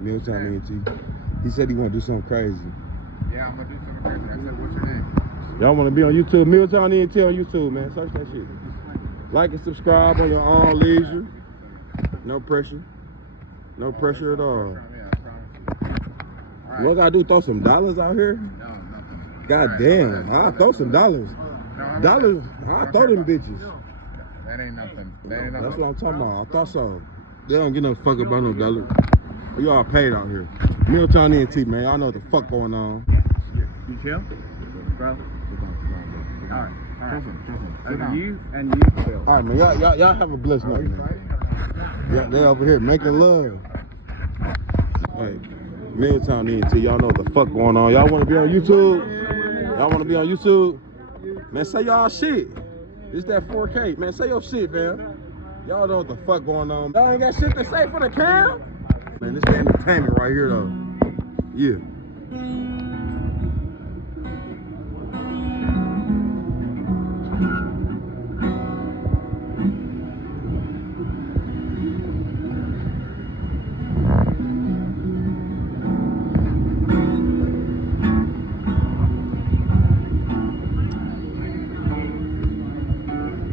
MiltownENT. He said he want to do something crazy. Yeah, I'm gonna do something crazy. I said, what's your name? Y'all want to be on YouTube? MiltownENT on YouTube, man. Search that shit. Like and subscribe on your own leisure. No pressure. No pressure at all. Yeah, I promise you. Right. What I gotta do? Throw some dollars out here? No, nothing. God damn. I'll throw some dollars. No, Dollars? I'll throw them bitches. That ain't nothing. That's what I'm talking about. I thought so. They don't get no fuck about no dollar. You all paid out here. MiltownENT, man. Y'all know what the fuck going on. You chill? Bro? Alright. And you chill. Alright, man. Y'all have a blessed night, man. Yeah, they over here making love. Hey, MiltownENT, y'all know what the fuck going on. Y'all want to be on YouTube? Y'all want to be on YouTube? Man, say y'all shit. It's that 4K. Man, say your shit, man. Y'all know what the fuck going on. Y'all ain't got shit to say for the cam? Man, this is entertainment right here, though. Yeah.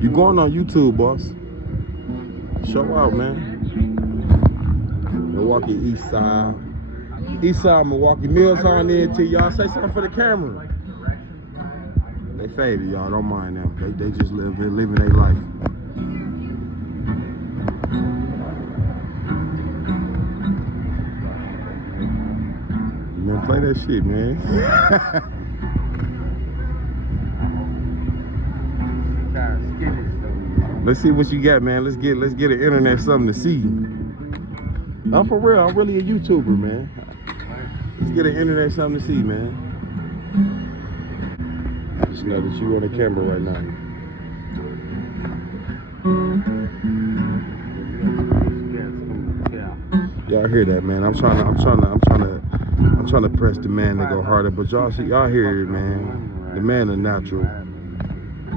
You going on YouTube, boss? Show out, man. Milwaukee, Eastside. Eastside, Milwaukee. MiltownENT. Y'all say something for the camera. They faded, y'all. Don't mind them. They just living their life. Man, play that shit, man. Let's see what you got, man. Let's get an internet something to see. I'm for real. I'm really a YouTuber, man. Let's get an internet something to see, man. Just know that you on the camera right now. Y'all hear that, man? I'm trying to press the man to go harder, but y'all hear it, man. The man is natural.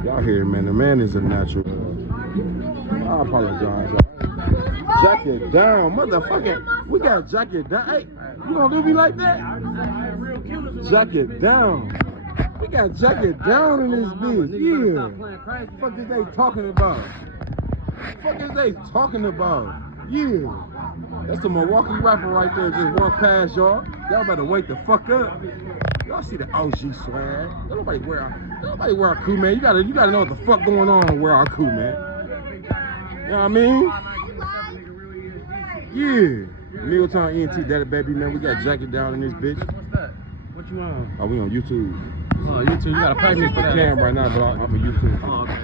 Y'all hear it, man. The man is a natural. I apologize. Jack it down, motherfucker. We got jack it down. Hey, you gonna do me like that? Jack it down. We got jack it down in this bitch. Yeah. Fuck is they talking about? Fuck is they talking about? Yeah. That's the Milwaukee rapper right there. Just walk past y'all. Y'all better wake the fuck up. Y'all see the OG swag. Nobody wear our crew, man. You gotta know what the fuck going on and wear our crew, man. You know what I mean? Yeah. MiltownENT, daddy baby, man. We got jacket down in this bitch. What's that? What you want? Oh, we on YouTube. Oh, YouTube. You gotta pay me for that. Cam right now, but I'm a YouTube. Oh, okay.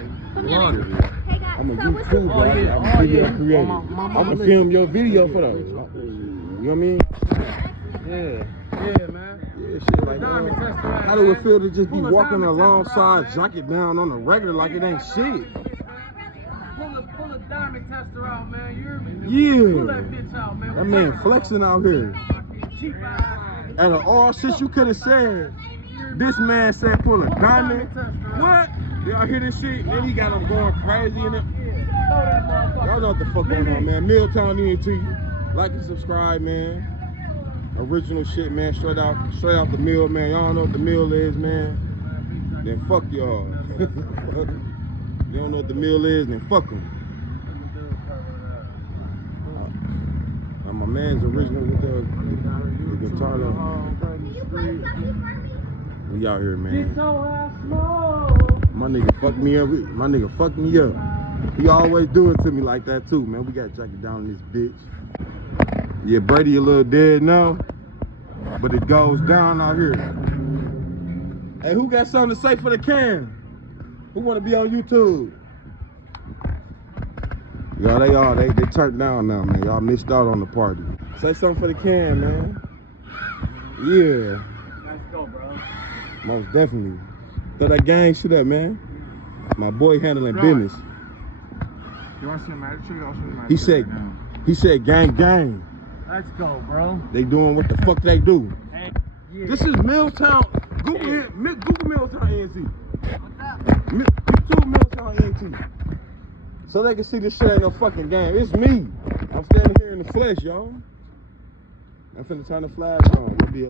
I'm a YouTube, bro. I'm a video creator. I'm gonna film your video for those. You know what I mean? Yeah, man. Yeah, shit like that. How do it feel to just be walking alongside jacket down on the regular like it ain't shit? Pull a diamond tester out, man. Yeah. Pull that bitch out, man. That man flexing out here. Cheap ass. Out of all shit you could have said, this man said pull a diamond. What? Y'all hear this shit? Then he got him going crazy in it. Y'all know what the fuck going on, man. MiltownENT. Like and subscribe, man. Original shit, man. Straight out the mill, man. Y'all know what the mill is, man. Then fuck y'all. You don't know what the mill is, then fuck them. My man's original with the guitar though. We out here, man. My nigga fucked me up. My nigga fucked me up. He always do it to me like that too, man. We got jacket down in this bitch. Yeah, Brady a little dead now, but it goes down out here. Hey, who got something to say for the cam? Who want to be on YouTube? Y'all, they turned down now, man. Y'all missed out on the party. Say something for the cam, man. Yeah. Let's go, bro. Most definitely. Throw that gang shit up, man. My boy handling business. You want to see a magic trick? I'll show you my He said gang. Let's go, bro. They doing what the fuck they do. Hey, yeah. This is Milltown. Google MiltownENT. What's that? YouTube MiltownENT. So they can see this shit ain't no fucking game. It's me. I'm standing here in the flesh, y'all. I'm finna turn the flags on. We'll be